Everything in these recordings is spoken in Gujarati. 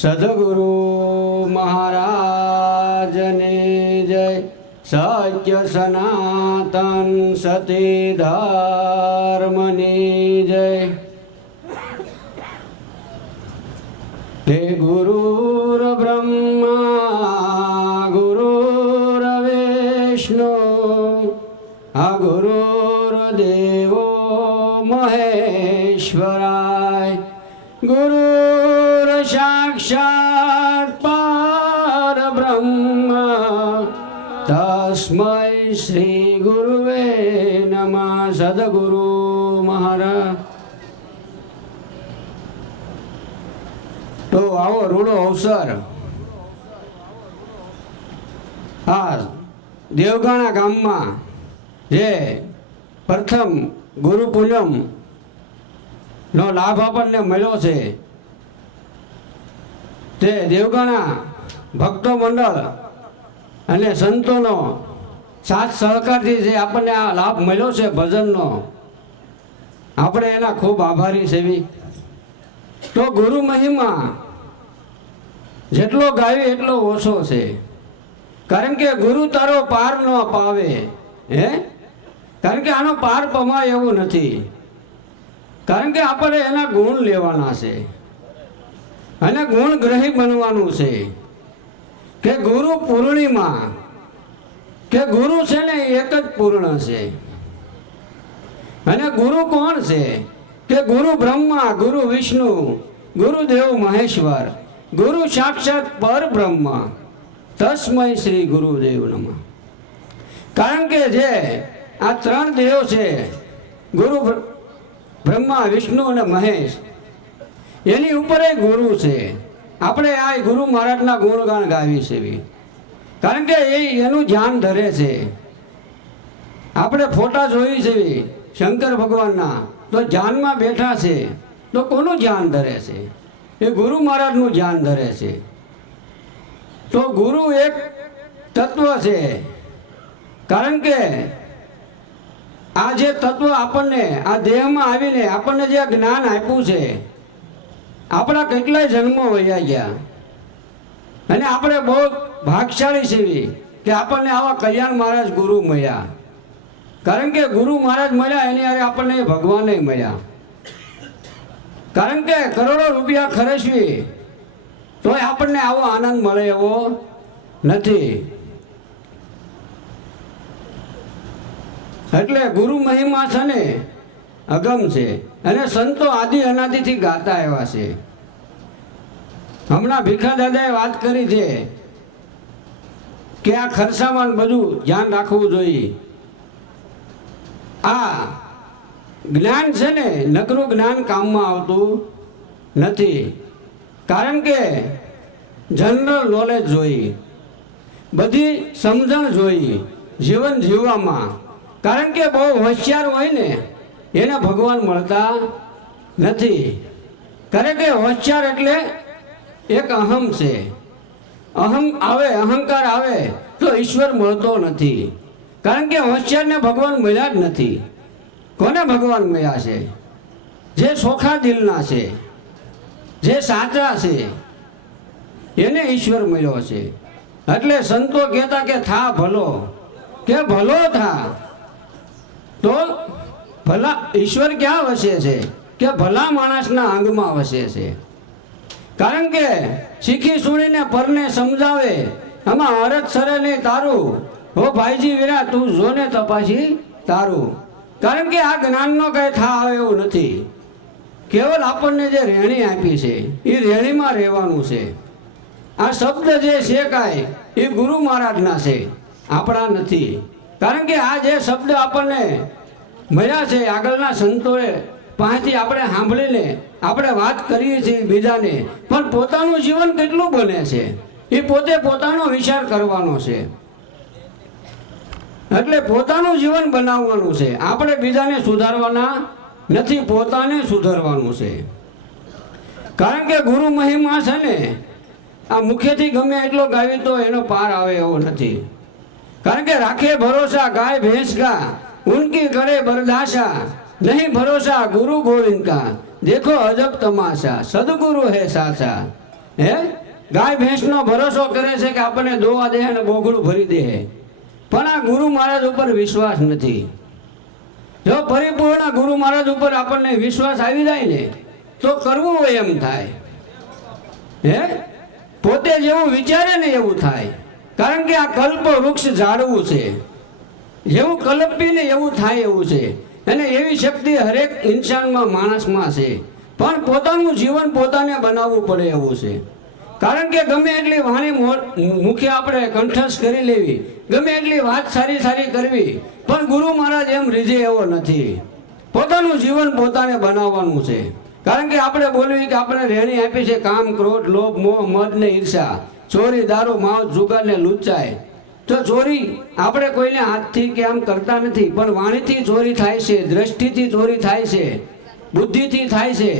સદગુરુ મહારાજની જય. સત્ય સનાતન સતી ધર્મની જય. હે ગુરુર બ્રહ્મા, ગુરુર વિષ્ણુ, આ ગુરુર દેવો મહેશ્વરાય. ગુરુર સાક્ષાત પરબ્રહ્મ તસ્મય શ્રી ગુરુવે નમ સદગુરુ મહારાજ તો આવો રૂડો અવસર આ દેવગાણા ગામમાં જે પ્રથમ ગુરુ પૂનમ નો લાભ આપણને મળ્યો છે। તે દેવગણા ભક્તો મંડળ અને સંતોનો સાથ સહકારથી જે આપણને આ લાભ મળ્યો છે ભજનનો, આપણે એના ખૂબ આભારી સેવી તો ગુરુ મહિમા જેટલો ગાયો એટલો ઓછો છે. કારણ કે ગુરુ તારો પાર ન પાવે, હે? કારણ કે આનો પાર પમાય એવું નથી. કારણ કે આપણે એના ગુણ લેવાના છે. અને ગુણ ગ્રહી બનવાનું છે. કે ગુરુ પૂર્ણિમા, કે ગુરુ છે ને એક જ પૂર્ણ છે. અને ગુરુ કોણ છે? કે ગુરુ બ્રહ્મા, ગુરુ વિષ્ણુ ગુરુદેવ મહેશ્વર, ગુરુ સાક્ષાત પર બ્રહ્મ, તસ્મય શ્રી ગુરુદેવ નમઃ. કારણ કે જે આ ત્રણ દેવ છે, ગુરુ બ્રહ્મા, વિષ્ણુ અને મહેશ એની ઉપર એ ગુરુ છે. આપણે આ ગુરુ મહારાજના ગુણગાન ગાવી છે કારણ કે એ એનું ધ્યાન ધરે છે. આપણે ફોટા જોઈ છે શંકર ભગવાનના. તો ધ્યાનમાં બેઠા છે. તો કોનું ધ્યાન ધરે છે? એ ગુરુ મહારાજનું ધ્યાન ધરે છે. તો ગુરુ એક તત્વ છે. કારણ કે આ જે તત્વ આપણને, આ દેહમાં આવીને આપણને જે જ્ઞાન આપ્યું છે આપણા કેટલાય જન્મો વયા ગયા. અને આપણે બહુ ભાગશાળી છીએ કે આપણને આવા કલ્યાણ મહારાજ ગુરુ મળ્યા. કારણ કે ગુરુ મહારાજ મળ્યા એની અરે આપણને ભગવાને મળ્યા. કારણ કે કરોડો રૂપિયા ખર્ચવી તોય આપણને આવો આનંદ મળે એવો નથી. એટલે ગુરુ મહિમા છે ને અગમ છે. અને સંતો આદિ અનાદિથી ગાતા એવા છે. હમણાં ભીખા દાદાએ વાત કરી છે કે આ ખર્ચામાં બધું ધ્યાન રાખવું જોઈએ. આ જ્ઞાન છે ને, નકરું જ્ઞાન કામમાં આવતું નથી. કારણ કે જનરલ નોલેજ જોઈ બધી સમજણ જોઈ જીવન જીવવામાં. કારણ કે બહુ હોશિયાર હોય ને એને ભગવાન મળતા નથી. કારણ કે હોશિયાર એટલે એક અહમ છે. અહમ આવે, અહંકાર આવે તો ઈશ્વર મળતો નથી. કારણ કે હોશિયારને ભગવાન મળ્યા જ નથી. કોને ભગવાન મળ્યા છે? જે સોખા દિલના છે. જે સાચા છે. એને ઈશ્વર મળ્યો છે. એટલે સંતો કહેતા કે થા ભલો. કે ભલો થા. તો ભલા, ઈશ્વર ક્યાં વસે છે? કે ભલા માણસના અંગમાં વસે છે? કારણ કે શીખી સુણીને પરને સમજાવે, આમાં હરત સરે નહીં તારું. હો ભાઈજી વિરા, તું જોને તપાસી તારું. કારણ કે આ જ્ઞાનનો કંઈ થા આવે એવું નથી. કેવલ આપણને જે રેણી આપી છે, એ રેણીમાં રહેવાનું છે. આ શબ્દ જે છે કાંઈ, એ ગુરુ મહારાજના છે. આપણા નથી. કારણ કે આ જે શબ્દ આપણને મળ્યા છે. આગળના સંતોએ પાસેથી આપણે સાંભળીને, આપણે વાત કરીએ છીએ બીજાને, પણ પોતાનું જીવન કેટલું બને છે? એ પોતે પોતાનો વિચાર કરવાનો છે. એટલે પોતાનું જીવન બનાવવાનું છે. આપણે બીજાને સુધારવાના નથી, પોતાને સુધારવાનું છે. કારણ કે ગુરુ મહિમા છે ને, આ મુખ્યથી ગમે એટલો ગાવી તો એનો પાર આવે એવો નથી. કારણ કે રાખે ભરોસા, ગાય, ભેંસ, ગા ઉનકી કરે બરદાશા નહીં ભરોસા ગુરુ ગોવિંદ કા દેખો અજબ તમાશા સદગુરુ હે સાચા હે ગાય ભેંસનો ભરોસો કરે છે કે આપણને દોવા દે અને બોગડું ભરી દે પણ આ ગુરુ મહારાજ ઉપર વિશ્વાસ નથી જો પરિપૂર્ણ ગુરુ મહારાજ ઉપર આપણને વિશ્વાસ આવી જાય ને તો કરવું હોય એમ થાય હે પોતે જેવું વિચારે ને એવું થાય કારણ કે આ કલ્પ વૃક્ષ ઝાડવું છે જેવું કલ્પીને એવું થાય એવું છે. અને એવી શક્તિ હરેક ઇન્સાનમાં, માણસમાં છે. પણ પોતાનું જીવન પોતાને બનાવવું પડે એવું છે. કારણ કે ગમે એટલી વાણી મો- મુખે આપણે કંઠસ્થ કરી લેવી, ગમે એટલી વાત સારી સારી કરવી, પણ ગુરુ મહારાજ એમ રીઝે એવો નથી. પોતાનું જીવન પોતાને બનાવવાનું છે. કારણ કે આપણે બોલવી કે આપણે રહેણી આપી છે કામ, ક્રોધ, લોભ, મોહ, મદ ને ઈર્ષા. ચોરી, દારૂ માવ જુગાર ને લુચ્ચાય તો ચોરી આપણે કોઈને હાથથી કે આમ કરતા નથી, પણ વાણીથી ચોરી થાય છે, દ્રષ્ટિથી ચોરી થાય છે, બુદ્ધિથી થાય છે.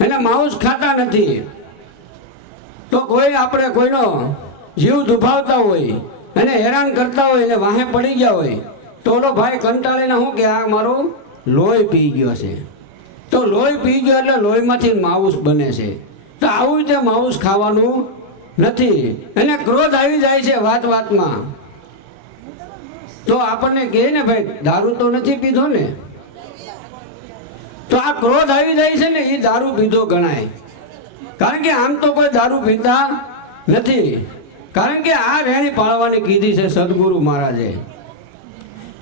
એને માઉસ ખાતા નથી. તો કોઈ આપણે કોઈનો જીવ દુભાવતા હોય, એને હેરાન કરતા હોય, એને વાહે પડી ગયા હોય, તો ઓલો ભાઈ કંટાળીને શું કે, આ મારું લોહી પી ગયો છે. તો લોહી પી ગયો એટલે લોહીમાંથી માઉસ બને છે. તો આવું રીતે માઉસ ખાવાનું નથી. એને ક્રોધ આવી જાય છે વાત વાતમાં. તો આપણને કહે ને ભાઈ, દારૂ તો નથી પીધો ને? તો આ ક્રોધ આવી જાય છે ને એ દારૂ પીધો ગણાય. કારણ કે આમ તો કોઈ દારૂ પીતા નથી. કારણ કે આ રેણી પાળવાની કીધી છે સદગુરુ મહારાજે.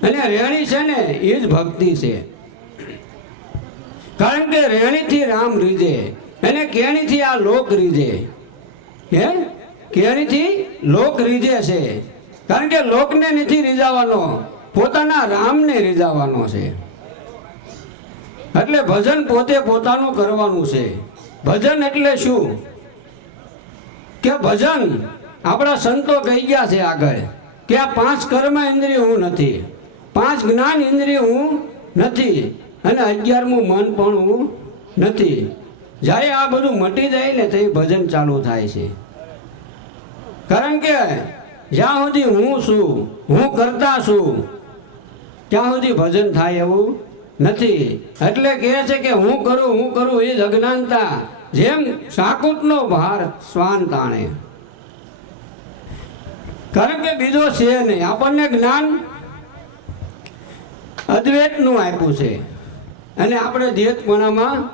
અને રેણી છે ને એ જ ભક્તિ છે. કારણ કે રેણીથી રામ રીજે. એને કેણીથી આ લોક રીજે. હે કેણીથી લોક રીજે છે. કારણ કે લોકને નથી રીઝાવાનો, પોતાના રામને રીઝાવાનો છે. એટલે ભજન પોતે પોતાનું કરવાનું છે. ભજન એટલે શું? કે ભજન આપણા સંતો કહી ગયા છે આગળ, કે આ પાંચ કર્મ ઇન્દ્રિય હું નથી. પાંચ જ્ઞાન ઇન્દ્રિય હું નથી અને અગિયારમું મન પણ હું નથી. જ્યારે આ બધું મટી જાય ને તો ભજન ચાલુ થાય છે. કારણ કે જ્યાં સુધી હું છું, હું કરતા છું, ત્યાં સુધી ભજન થાય એવું નથી. એટલે કહે છે કે હું કરું હું કરું એ જ અજ્ઞાનતા. જેમ સાકુટનો ભાર શ્વાન તાણે. કારણ કે બીજો છે નહીં. આપણને જ્ઞાન અદ્વૈતનું આપ્યું છે. અને આપણે દ્વેતપણામાં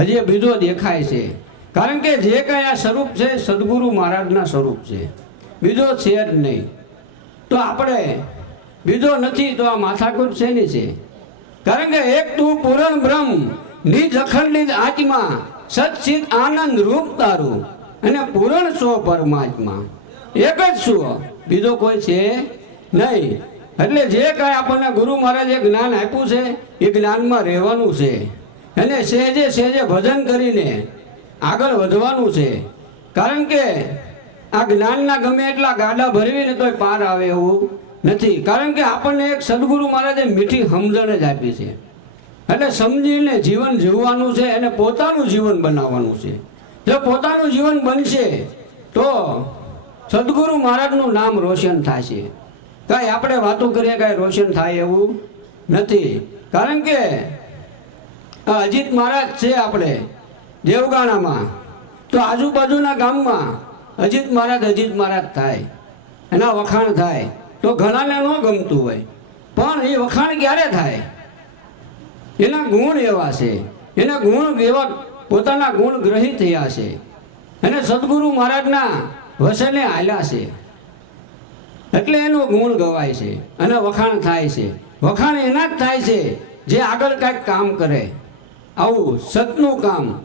હજી બીજો દેખાય છે. કારણ કે જે કાંઈ આ સ્વરૂપ છે, સદગુરુ મહારાજના સ્વરૂપ છે. બીજો છે જ નહીં. તો આપણે, બીજો નથી, તો આ માથાકૂટ શેની છે? કારણ કે એક તું પૂરણ બ્રહ્મ, નિજ અખંડિત આત્મા સચિત આનંદ રૂપ તારું, અને પૂરણ સો પરમાત્મા. એક જ છું. બીજો કોઈ છે નહીં. એટલે જે કાંઈ આપણને ગુરુ મહારાજે જ્ઞાન આપ્યું છે, એ જ્ઞાનમાં રહેવાનું છે. અને સહેજે સહેજે ભજન કરીને આગળ વધવાનું છે. કારણ કે આ જ્ઞાનના ગમે એટલા ગાડા ભરવીને તોય પાર આવે એવું નથી. કારણ કે આપણને એક સદગુરુ મહારાજે મીઠી સમજણ જ આપી છે. એટલે સમજીને જીવન જીવવાનું છે અને પોતાનું જીવન બનાવવાનું છે. જો પોતાનું જીવન બનશે, તો સદગુરુ મહારાજનું નામ રોશન થશે કાંઈ આપણે વાતો કરીએ, કાંઈ રોશન થાય એવું નથી. કારણ કે અજીત મહારાજ છે આપણે. દેવગાણામાં. તો આજુબાજુના ગામમાં અજીત મહારાજ અજીત મહારાજ થાય, એના વખાણ થાય, તો ઘણાને ન ગમતું હોય. પણ એ વખાણ ક્યારે થાય? એના ગુણ એવા છે. એના ગુણ એવા પોતાના ગુણ ગ્રહી થયા છે. અને સદગુરુ મહારાજના વસને હાલ્યા છે. એટલે એનો ગુણ ગવાય છે અને વખાણ થાય છે. વખાણ એના જ થાય છે જે આગળ કાંઈક કામ કરે. આવું સતનું કામ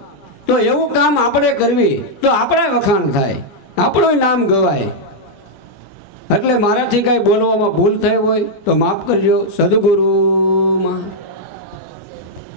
તો એવું કામ આપણે કરવી તો આપણે વખાણ થાય. આપણું નામ ગવાય. એટલે મારાથી કાંઈ બોલવામાં ભૂલ થઈ હોય તો માફ કરજો. સદગુરુમાં